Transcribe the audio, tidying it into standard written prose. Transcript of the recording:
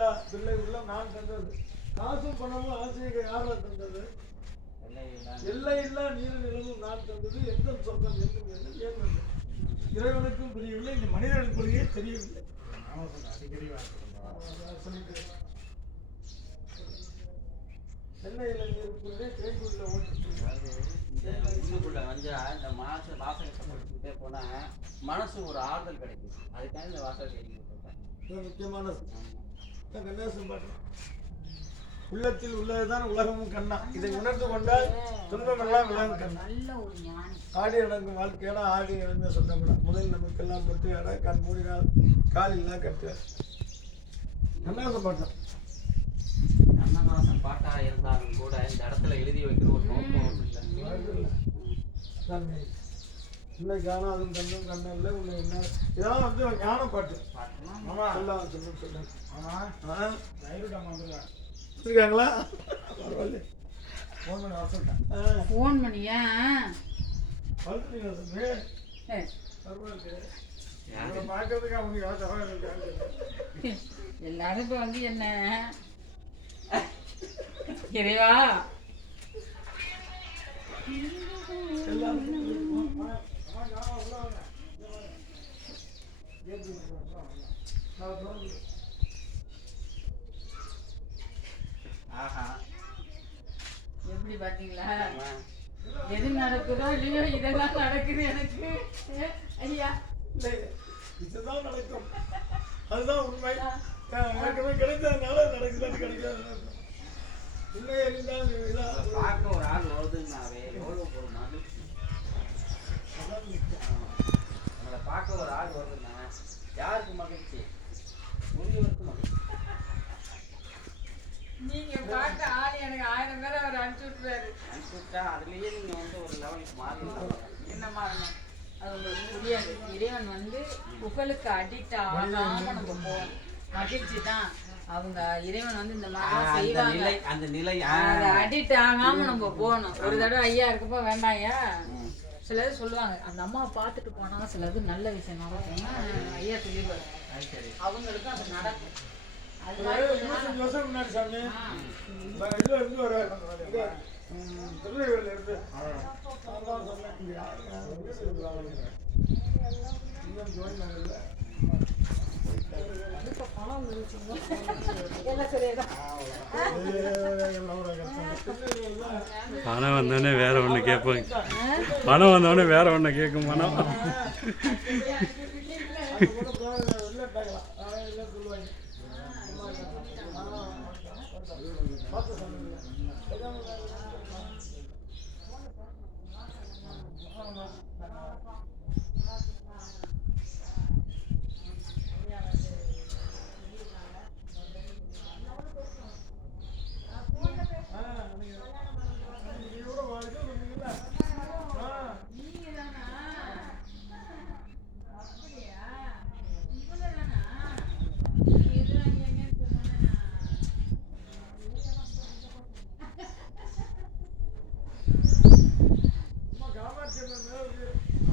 இல்லா பிள்ளை உள்ளம் நான் தந்தது. காசும் பணமும் ஆசையை யாரா தந்தது? எல்லை இல்லா நீர் நிலமும் நான் தந்தது. எந்த சொந்தம் என்றும் என்று ஏன் இறைவனுக்கும் புரியவில்லை, இந்த மனிதர்களுக்குள்ளேயே தெரியவில்லை. சென்னையில நீருக்குள்ளே தேங்குள்ள உள்ளுக்குள்ள வந்து இந்த வாசகத்தை படிச்சுக்கிட்டே போனா மனசு ஒரு ஆறுதல் கிடைக்கும். அதுக்காக இந்த வாசகத்தை எழுதி கொடுத்தேன். முக்கியமான கண்ணாசம் பாட்டு. உள்ளத்தில் உள்ளதுதான் உலகமும் கண்ணா. இதை உணர்ந்து கொண்டால் துன்பமெல்லாம் விலங்கு கண்ணா. ஆடி அடங்கும் வாழ்க்கையான ஆடி இழந்த சொந்தமிடா. முதல் நமக்கெல்லாம் தொட்டு அட கண் மூடினால் காலில்லாம் கட்டு. கண்ணாசம் பாட்டம். கண்ணதாசன் பாட்டா இருந்தாலும் கூட இந்த இடத்துல எழுதி வைக்கிற ஒரு நோக்கம் இல்லை. இன்னைக்கு ஆனால் அதுவும் கண்ணும் கண்ணம் இல்லை. உன்னை என்ன இதெல்லாம் வந்து ஞான பாட்டு. எல்லாம் சொல்லுங்க சொல்லுங்க. ஆமாம் இருக்காங்களா? பரவாயில்ல. ஃபோன் பண்ணி வர சொல்லிட்டேன். ஃபோன் பண்ணியா? பரவாயில்ல. பார்க்கறதுக்கு அவங்க எல்லாரும் இப்போ வந்து என்ன இறைவா எப்படி பாத்தீங்களா? எது நடக்குதோ இல்லையோ இதெல்லாம் நடக்குது எனக்கு. ஐயா இதுதான் நடக்கும். அதுதான் உண்மை. ஏற்கனவே கிடைத்ததுனால நடக்குது. கிடைக்காது இல்லை இருந்தாலும் பார்க்க ஒரு ஆள் வருதுன்னாவே எவ்வளோ ஒரு மகிழ்ச்சி. நம்மளை பார்க்க ஒரு ஆள் வருதுன்னா யாருக்கு மகிழ்ச்சி? முதியவருக்கு மகிழ்ச்சி. நீங்க பார்த்த ஆள் எனக்கு 1000 பேரை அவர் அனுப்பிச்சு விட்டுறாரு. அனுப்பிச்சு விட்டா அதுலேயே நீங்க வந்து ஒரு லெவலுக்கு மாறலாம். என்ன மாறணும்? அது உங்களுக்கு புரியாது. இறைவன் வந்து புகழுக்கு அடிக்ட் ஆகாம நம்ம போகணும். மகிழ்ச்சி தான் அவங்க இறைவன் வந்து இந்த மாதிரி செய்வாங்க. அந்த நிலை அடிக்ட் ஆகாம நம்ம போகணும். ஒரு தடவை ஐயா இருக்கப்போ வேண்டாம் ஐயா சிலது சொல்லுவாங்க, அந்த அம்மாவை பார்த்துட்டு போனா சிலது நல்ல விஷயம் நடக்கும்னா ஐயா சொல்லிடுவாங்க. அவங்களுக்கு அது நடக்கும். அது மாதிரி 25 வருஷம் முன்னாடி சாமி இதுல இருந்து வர திருநெல்வேலியில இருந்து பணம் வந்தோடனே வேற ஒன்று கேட்பாங்க. பணம் வந்தோடனே வேற ஒன்று கேட்கும். பணம் சொல்லுவாங்க.